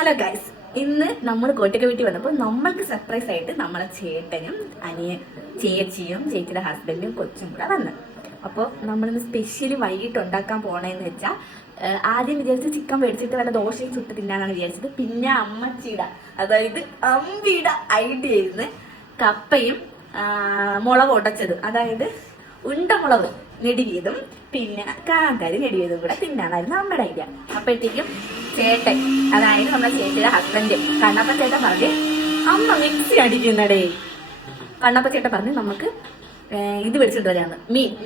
Hello guys, ഇന്ന് നമ്മൾ കോട്ടയ്ക്ക് വീട്ടിൽ വന്നപ്പോൾ നമ്മൾക്ക് സർപ്രൈസ് ആയിട്ട് നമ്മളെ ചേട്ടനും ചേച്ചിയും ചേച്ചിയുടെ ഹസ്ബൻഡും കൊച്ചും കൂടെ വന്നു. അപ്പോൾ നമ്മളിന്ന് സ്പെഷ്യലി വൈകിട്ട് ഉണ്ടാക്കാൻ പോണേന്ന് വെച്ചാൽ ആദ്യം വിചാരിച്ച് ചിക്കൻ മേടിച്ചിട്ട് വല്ല ദോശയും ചുട്ട് തിന്നാനാണ് വിചാരിച്ചത്. പിന്നെ അമ്മച്ചിയുടെ അതായത് അമ്പിയുടെ ഐഡിയ ആയിരുന്നു കപ്പയും മുളക് ഉടച്ചത്, അതായത് ഉണ്ടമുളക് നെടിയതും പിന്നെ കാന്താരി നെടിയതും കൂടെ തിന്നാനായിരുന്നു നമ്മുടെ ഐഡിയ. അപ്പോഴത്തേക്കും ചേട്ടൻ, അതായത് നമ്മുടെ ചേച്ചിയുടെ ഹസ്ബൻഡ് കണ്ണപ്പ ചേട്ടൻ പറഞ്ഞ് അമ്മ മിക്സി അടിക്കുന്നടേ. കണ്ണപ്പ ചേട്ടൻ പറഞ്ഞ് നമുക്ക് ഇത് മേടിച്ചിട്ട് വരാന്ന്,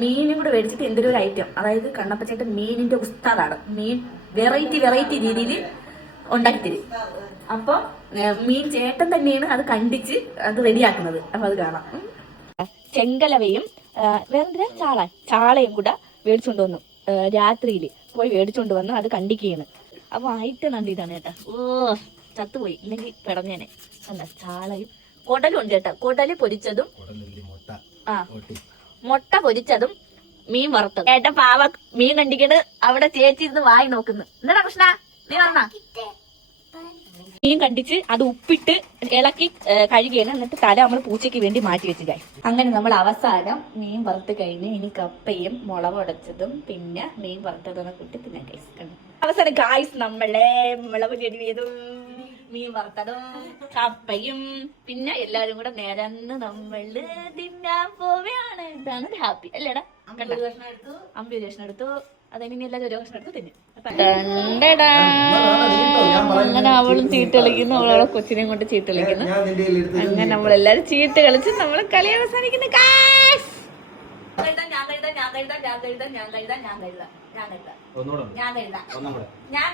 മീനും കൂടെ മേടിച്ചിട്ട് എന്തൊരു ഒരു ഐറ്റം, അതായത് കണ്ണപ്പ ചേട്ടൻ മീനിന്റെ ഉസ്താദാണ്. മീൻ വെറൈറ്റി രീതിയിൽ ഉണ്ടാക്കി തരും. അപ്പൊ മീൻ ചേട്ടൻ തന്നെയാണ് അത് കണ്ടിച്ച് അത് റെഡിയാക്കുന്നത്. അപ്പൊ അത് കാണാം. ചെങ്കലവയും വേറെ ചാളയും കൂടെ മേടിച്ചോണ്ട് വന്നു. രാത്രിയിൽ പോയി മേടിച്ചോണ്ട് വന്നു അത് കണ്ടിക്കുകയാണ്. അപ്പൊ ആയിട്ട് നന്ദി ഇതാണ് ചേട്ടാ. ഓ ചത്തുപോയി, ഇല്ലെങ്കിൽ പിടഞ്ഞേനെ. എന്താ ചാളയും കൊടലും ഉണ്ട് ചേട്ടാ. കൊടല് പൊരിച്ചതും മുട്ട പൊരിച്ചതും മീൻ വറുത്തതും. ചേട്ടാ പാവ മീൻ കണ്ടിക്കണ് അവിടെ ചേച്ചി ഇരുന്ന് വായി നോക്കുന്നു. എന്താടാ കൃഷ്ണ, നീ വന്നാ? മീൻ കണ്ടിച്ച് അത് ഉപ്പിട്ട് ഇളക്കി കഴുകിയാണ്. എന്നിട്ട് തല നമ്മൾ പൂച്ചയ്ക്ക് വേണ്ടി മാറ്റി വെച്ചിട്ടായി. അങ്ങനെ നമ്മൾ അവസാനം മീൻ വറുത്ത് കഴിഞ്ഞ് ഇനി കപ്പയും മുളക് ഉടച്ചതും പിന്നെ മീൻ വറുത്തതും കൂട്ടി തിന്നാൻ കഴിച്ചു. അവസാനം ഗായ്സ് നമ്മളെ മുളക് ചെടിയതും മീൻ വറുത്തതും കപ്പയും പിന്നെ എല്ലാരും കൂടെ നേരന്ന് നമ്മള് തിന്നാൻ പോവുകയാണ്. ഇതാണ് ഹാപ്പി അല്ലേടാ? അമ്പി ഒരു കഷ്ണം എടുത്തു, അതിനി എല്ലാവരും ഒരു കഷ്ണം എടുത്ത് തിന്നും. അങ്ങനെ അവളും ചീട്ട് കളിക്കുന്നു, അവളെ കൊച്ചിനെയും കൊണ്ട് ചീട്ട് കളിക്കുന്നു. അങ്ങനെ നമ്മളെല്ലാരും ചീട്ട് കളിച്ച് നമ്മള് കളി അവസാനിക്കുന്നു. ഞാൻ